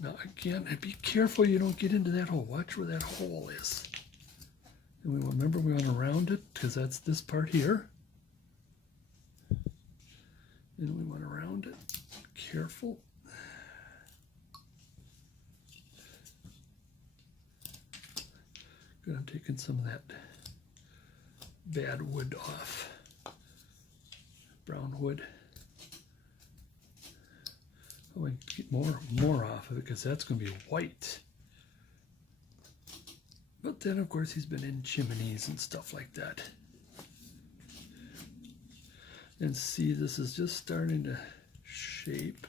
Now again, and be careful you don't get into that hole. Watch where that hole is. And we remember we want to round it because that's this part here. And we want to round it. Careful. Good, I'm taking some of that bad wood off. Brown wood. I want to get more off of it because that's going to be white. But then, of course, he's been in chimneys and stuff like that. And see, this is just starting to shape.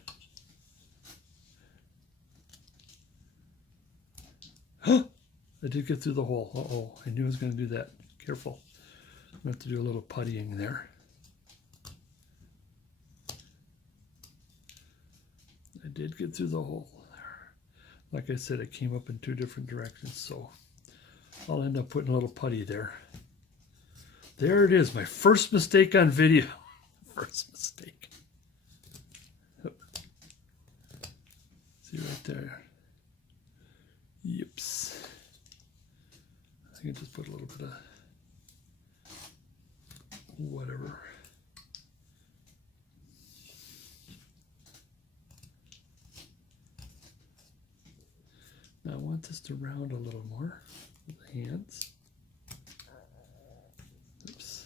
Huh! I did get through the hole. Uh-oh, I knew I was going to do that. Careful. I'm going to have to do a little puttying there. I did get through the hole. Like I said, it came up in two different directions, so I'll end up putting a little putty there. There it is, my first mistake on video. First mistake. See right there. Yips. I can just put a little bit of whatever. Now I want this to round a little more with the hands. Oops.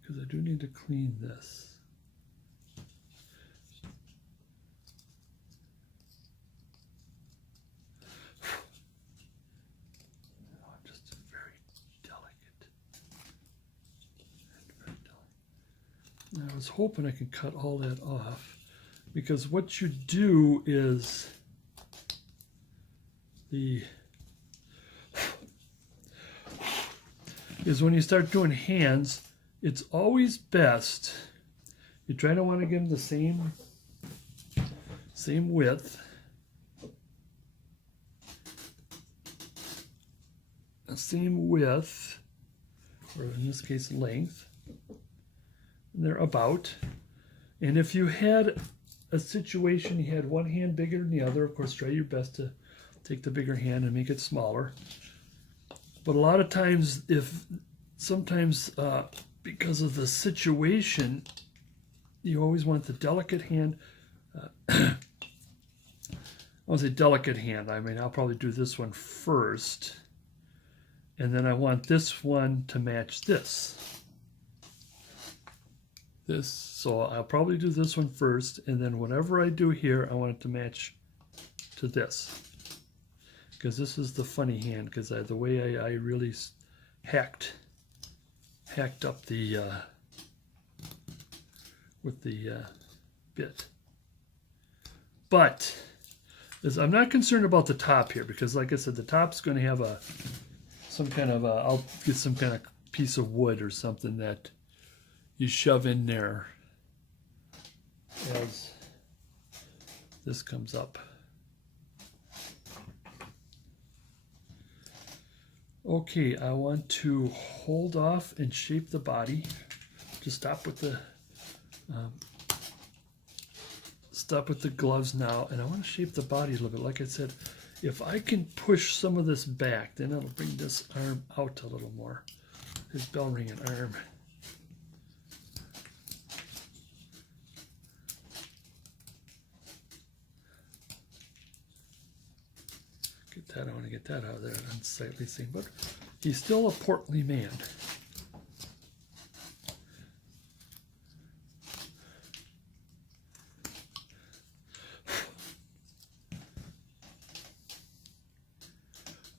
Because I do need to clean this. I'm just very delicate. Very delicate. Now I was hoping I could cut all that off. Because what you do is when you start doing hands, it's always best, you try to want to give them the same width. The same width, or in this case length. And they're about. And if you had a situation you had one hand bigger than the other, of course try your best to take the bigger hand and make it smaller. But a lot of times, sometimes because of the situation, you always want the delicate hand. I want to say delicate hand. I mean, I'll probably do this one first, and then I want this one to match this. So I'll probably do this one first, and then whatever I do here, I want it to match to this. Because this is the funny hand, because the way I really hacked up the with the bit. But I'm not concerned about the top here, because like I said, the top's going to have some kind of I'll get some kind of piece of wood or something that you shove in there as this comes up. Okay, I want to hold off and shape the body. Just stop with the gloves now, and I want to shape the body a little bit. Like I said, if I can push some of this back, then it'll bring this arm out a little more. His bell ringing arm. I don't want to get that out of there, unsightly thing, but he's still a portly man.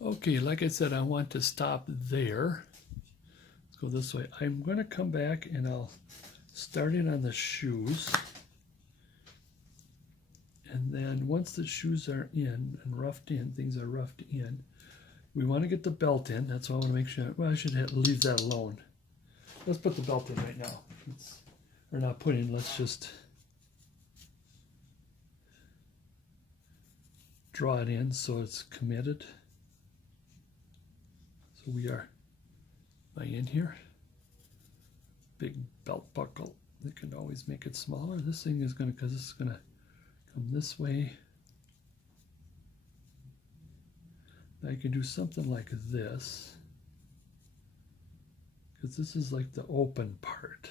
Okay, like I said, I want to stop there. Let's go this way. I'm going to come back and I'll start in on the shoes. And then once the shoes are in and roughed in, things are roughed in, we want to get the belt in. That's why I want to make sure, well, I should leave that alone. Let's put the belt in right now. Or not put in, let's just draw it in so it's committed. So we are Am I in here? Big belt buckle. They can always make it smaller. This thing is going to, because this is going to come this way. Now you can do something like this, because this is like the open part.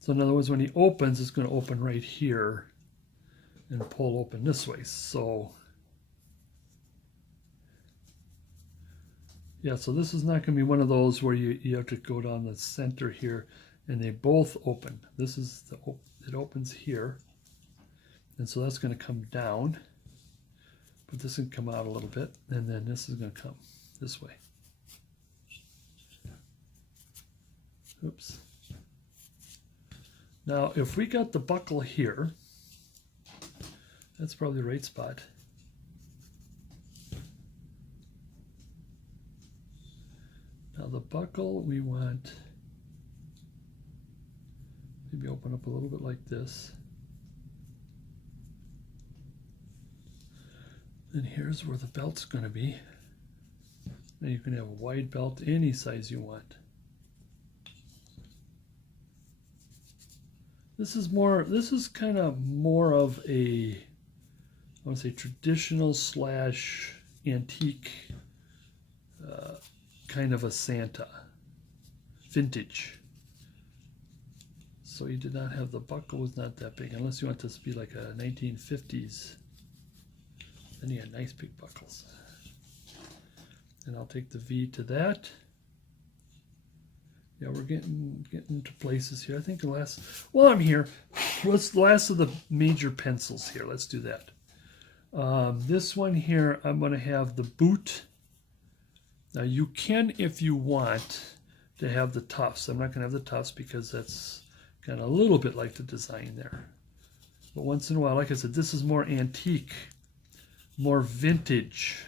So in other words, when he opens, it's going to open right here and pull open this way. So yeah, so this is not going to be one of those where you have to go down the center here and they both open. This is it opens here, and so that's going to come down, but this can come out a little bit, and then this is going to come this way. Oops. Now if we got the buckle here, that's probably the right spot. Now the buckle we want, maybe open up a little bit like this. And here's where the belt's going to be. Now you can have a wide belt any size you want. This is kind of more of a, I want to say, traditional slash antique kind of a Santa, vintage. So you did not have, the buckle was not that big, unless you want this to be like a 1950s. Then you had nice big buckles. And I'll take the V to that. Yeah, we're getting to places here. I think the last, while I'm here, let's the last of the major pencils here. Let's do that. This one here, I'm going to have the boot. Now you can, if you want, to have the tufts. I'm not going to have the tufts because that's kind of a little bit like the design there. But once in a while, like I said, this is more antique, more vintage,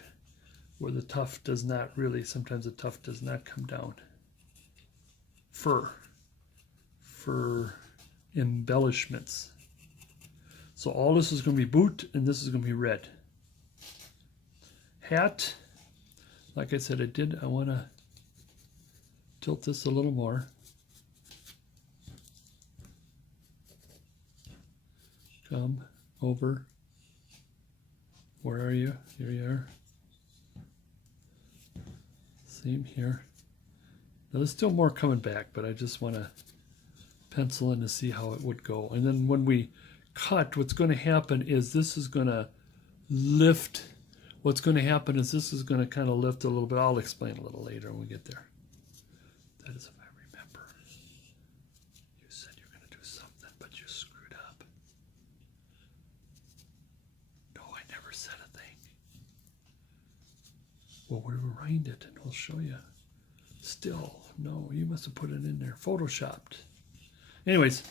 where the tuft does not really, sometimes the tuft does not come down. Fur embellishments. So all this is going to be boot, and this is going to be red. Hat, like I said, I want to tilt this a little more. Come over. Where are you? Here you are. Same here. Now there's still more coming back, but I just want to pencil in to see how it would go. And then when we cut, what's going to happen is this is going to lift. What's going to happen is this is going to kind of lift a little bit. I'll explain a little later when we get there. That is if I remember. You said you're going to do something, but you screwed up. No, I never said a thing. Well, we rewind it and we'll show you. Still, no, you must have put it in there. Photoshopped. Anyways,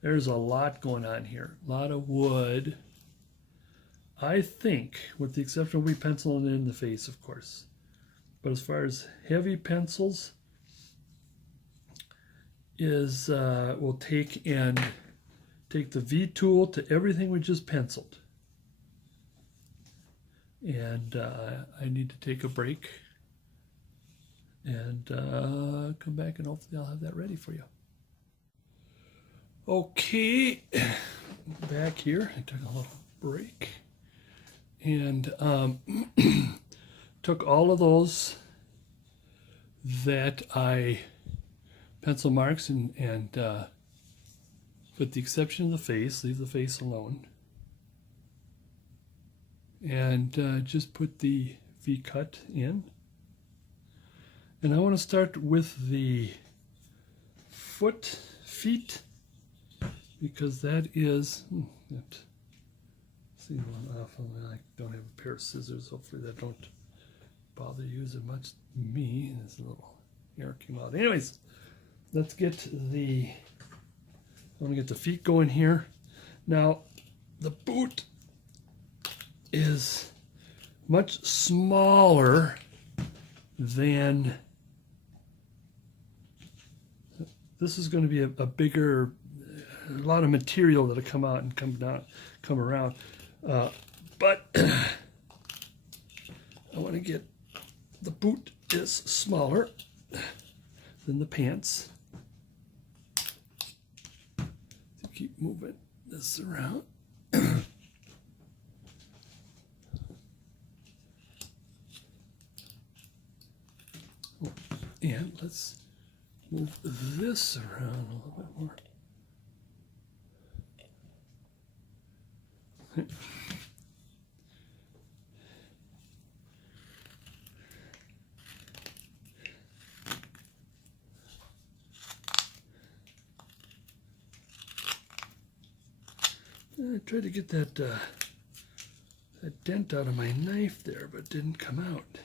there's a lot going on here. A lot of wood. I think, with the exception of we penciling in the face, of course. But as far as heavy pencils, is we'll take the V tool to everything we just penciled. And I need to take a break and come back, and hopefully I'll have that ready for you. Okay, back here. I took a little break and took all of those that I pencil marks and with the exception of the face, leave the face alone, and just put the V cut in. And I want to start with the feet, because that is, see one off, I don't have a pair of scissors, hopefully that don't bother you as much. Me, there's a little hair came out. Anyways, let's get I want to get the feet going here. Now, the boot is much smaller than, this is going to be a bigger, a lot of material that'll come out and come around. But I want to get the boot is smaller than the pants. So keep moving this around. And let's move this around a little bit more. I tried to get that dent out of my knife there, but it didn't come out.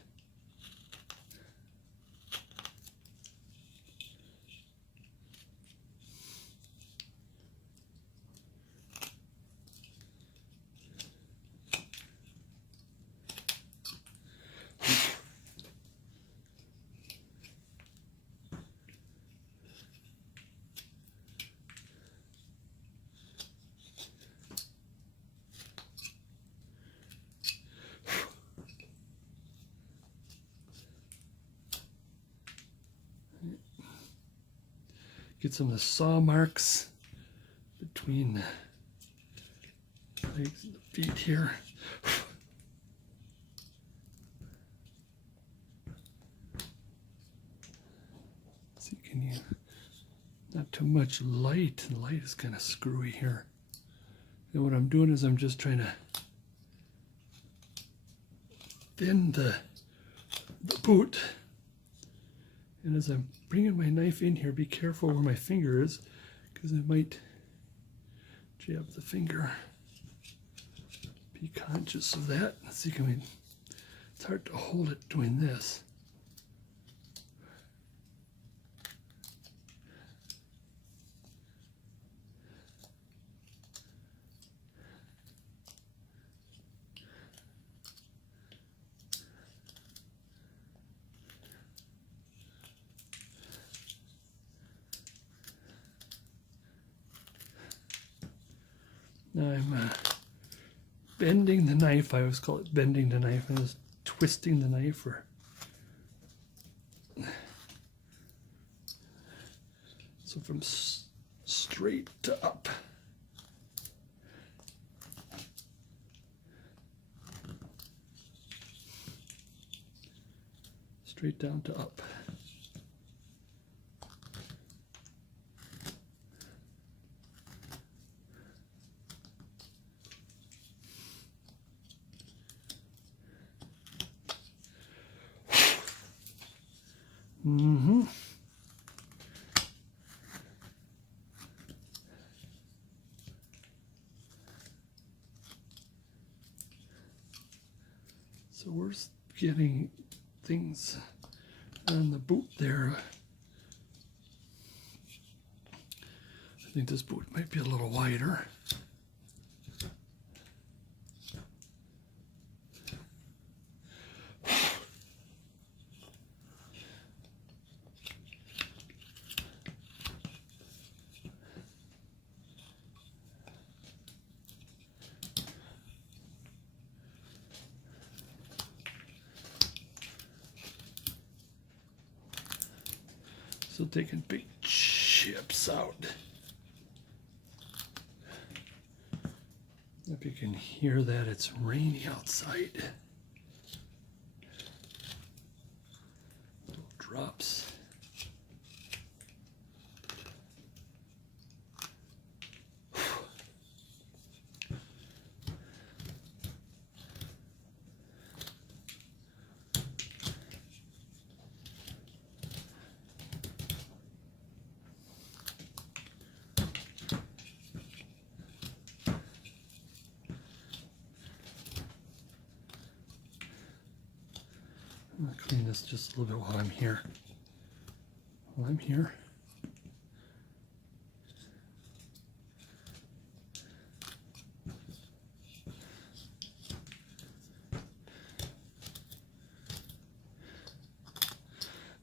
Get some of the saw marks between the legs and the feet here. See, can you, not too much light. The light is kind of screwy here. And what I'm doing is I'm just trying to thin the boot. And as I'm bringing my knife in here, be careful where my finger is, because I might jab the finger. Be conscious of that. Let's see, it's hard to hold it doing this. Now I'm bending the knife. I always call it bending the knife. I was twisting the knife, or so from straight to up. Straight down to up. Mm-hmm. So we're getting things on the boot there. I think this boot might be a little wider. Still taking big chips out. If you can hear that, it's rainy outside. Little drops. I'm going to clean this just a little bit while I'm here.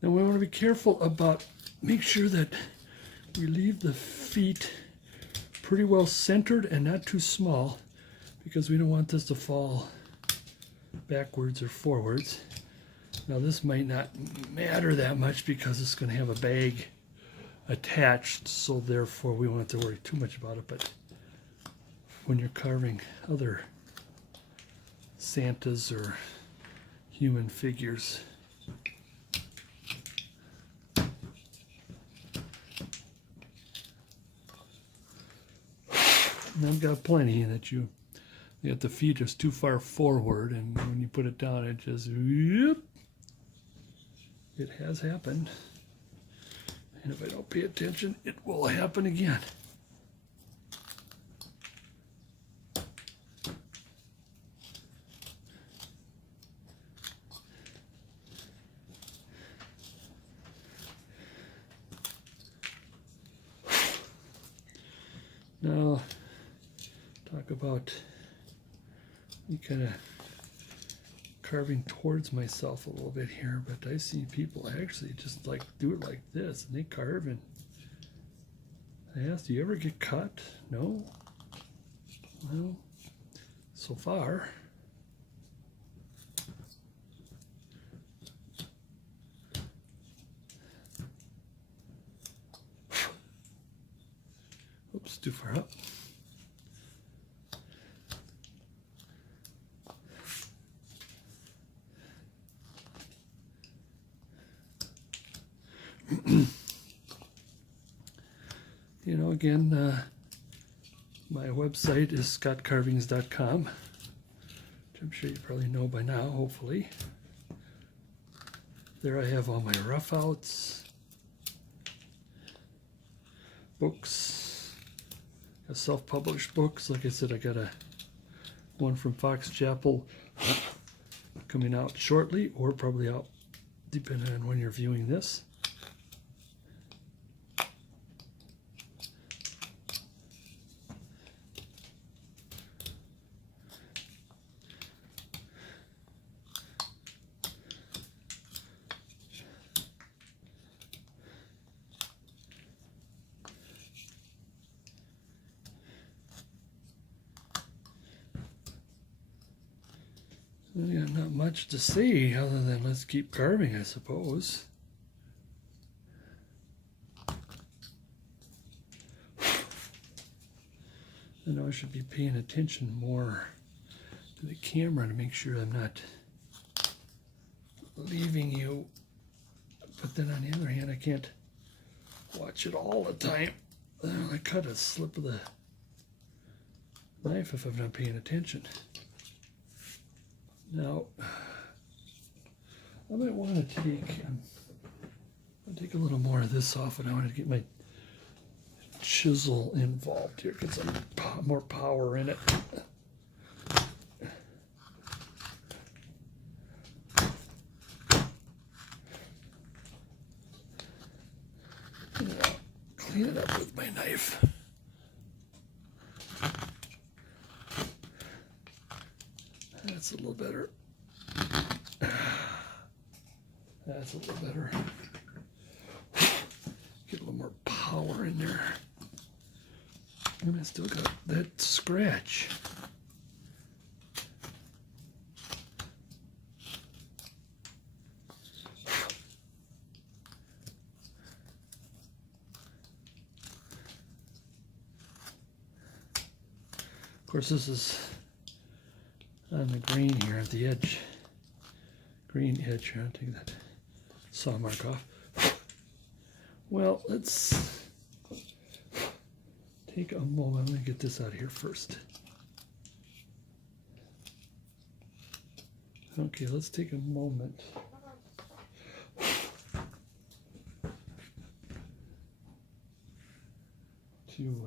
Now we want to be careful about, make sure that we leave the feet pretty well centered and not too small, because we don't want this to fall backwards or forwards. Now this might not matter that much because it's going to have a bag attached, so therefore we won't have to worry too much about it. But when you're carving other Santas or human figures, and I've got plenty that you got the feet just too far forward, and when you put it down, it just whoop. It has happened, and if I don't pay attention, it will happen again. Now, talk about me kind of carving towards myself a little bit here, but I've seen people actually just like do it like this, and they carve, and I asked, do you ever get cut? No? Well, so far. Oops, too far up. You know, again, my website is scottcarvings.com, which I'm sure you probably know by now, hopefully. There I have all my rough outs, books, self-published books. Like I said, I got one from Fox Chapel coming out shortly, or probably out depending on when you're viewing this. Yeah, not much to see other than let's keep carving, I suppose. I know I should be paying attention more to the camera to make sure I'm not leaving you. But then on the other hand, I can't watch it all the time. I cut a slip of the knife if I'm not paying attention. Now, I might want to take a little more of this off, and I want to get my chisel involved here, get some more power in it. And I'll clean it up with my knife. That's a little better. That's a little better. Get a little more power in there. And I still got that scratch. Of course, this is on the grain here at the edge, green edge here. I'll take that saw mark off. Well, let's take a moment. I'm going to get this out of here first. Okay, let's take a moment to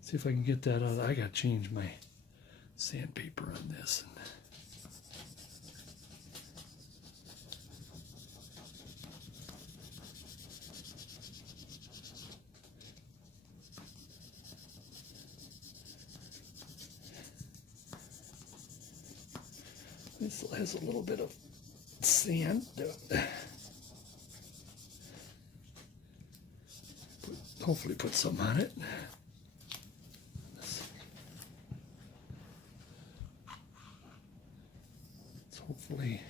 see if I can get that out. I got to change my sandpaper on this. This has a little bit of sand. Hopefully put some on it. hopefully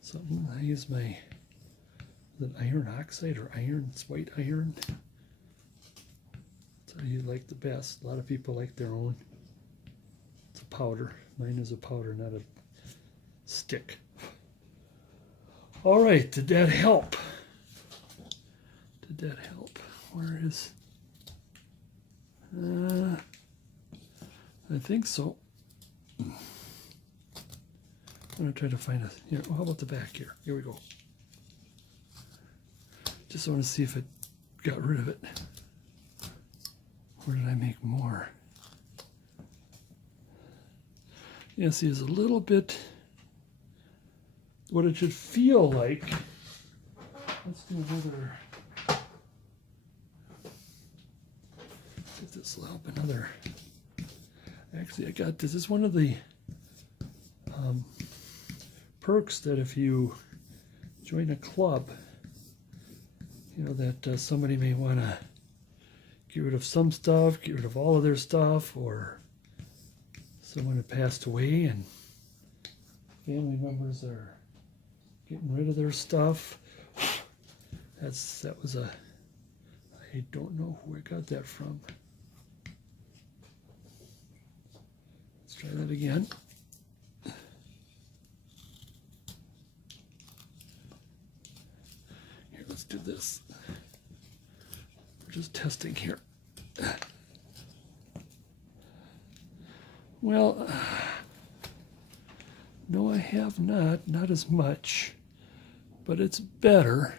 something. I use my, is it iron oxide or iron? It's white iron. That's how you like the best. A lot of people like their own. It's a powder. Mine is a powder, not a stick. All right, did that help? Did that help? Where is... I think so. I'm going to try to find a... Here, how about the back here? Here we go. Just want to see if it got rid of it. Where did I make more? Yeah, see, there's a little bit... What it should feel like... Let's do another... If this will help another... Actually, I got this. This is one of the perks that if you join a club, you know, that somebody may want to get rid of some stuff, get rid of all of their stuff, or someone had passed away and family members are getting rid of their stuff. That was a... I don't know who I got that from. Let's try that again. Here, let's do this. We're just testing here. Well, no, I have not as much, but it's better.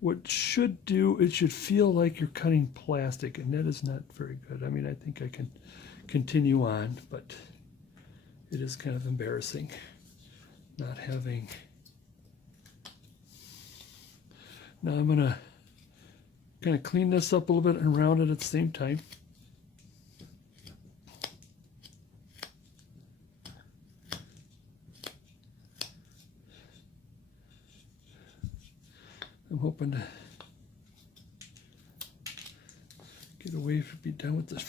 What should do, it should feel like you're cutting plastic, and that is not very good. I mean, I think I can continue on, but it is kind of embarrassing not having. Now I'm gonna kind of clean this up a little bit and round it at the same time. I'm hoping to get away from be done with the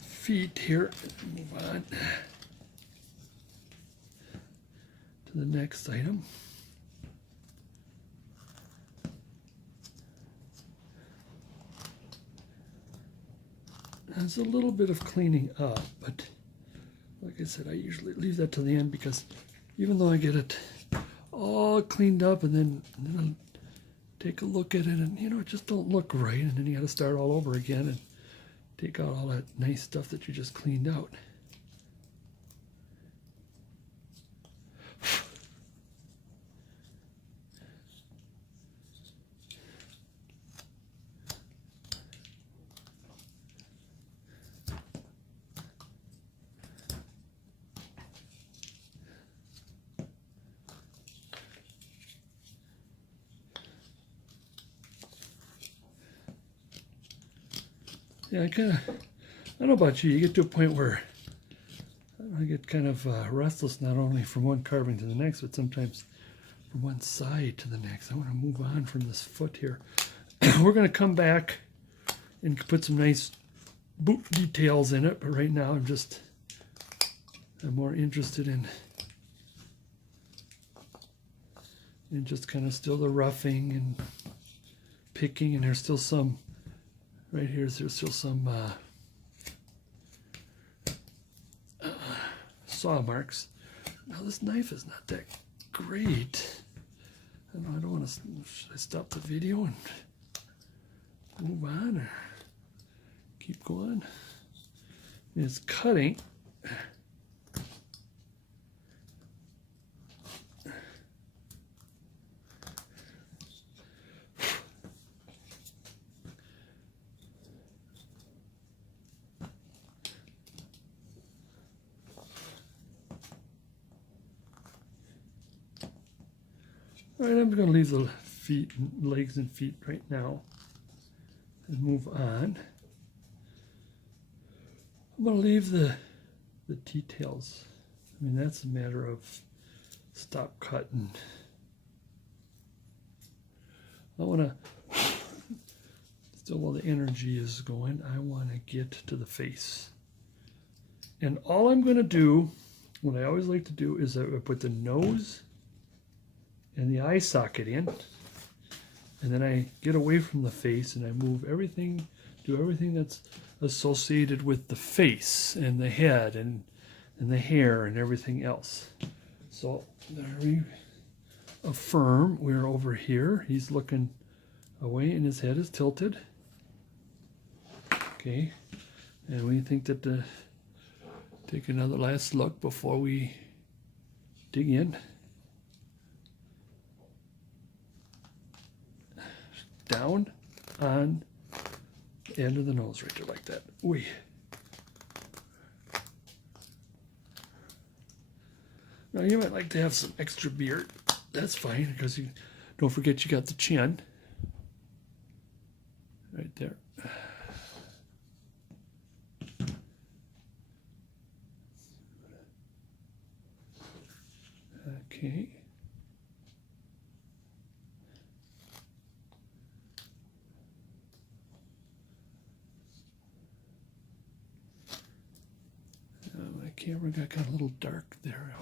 feet here and move on to the next item. There's a little bit of cleaning up, but like I said, I usually leave that to the end because even though I get it all cleaned up and then I'll take a look at it and, you know, it just don't look right, and then you got to start all over again and take out all that nice stuff that you just cleaned out. Yeah, I don't know about you, you get to a point where I get kind of restless, not only from one carving to the next, but sometimes from one side to the next. I want to move on from this foot here. We're going to come back and put some nice boot details in it, but right now I'm more interested in just kind of still the roughing and picking, and there's still some right here, there's still some saw marks. Now this knife is not that great. I don't want to, should I stop the video and move on or keep going? It's cutting. All right, I'm going to leave the feet, legs and feet right now and move on. I'm going to leave the details. I mean, that's a matter of stop cutting. I want to, still while the energy is going, I want to get to the face. And all I'm going to do, what I always like to do, is I put the nose and the eye socket in, and then I get away from the face and I move everything, do everything that's associated with the face and the head and the hair and everything else. So there we affirm we're over here. He's looking away and his head is tilted. Okay, and we think that take another last look before we dig in. Down on the end of the nose right there, like that. Ooh. Now you might like to have some extra beard. That's fine, because you don't forget you got the chin right there. Okay. My camera got a little dark there.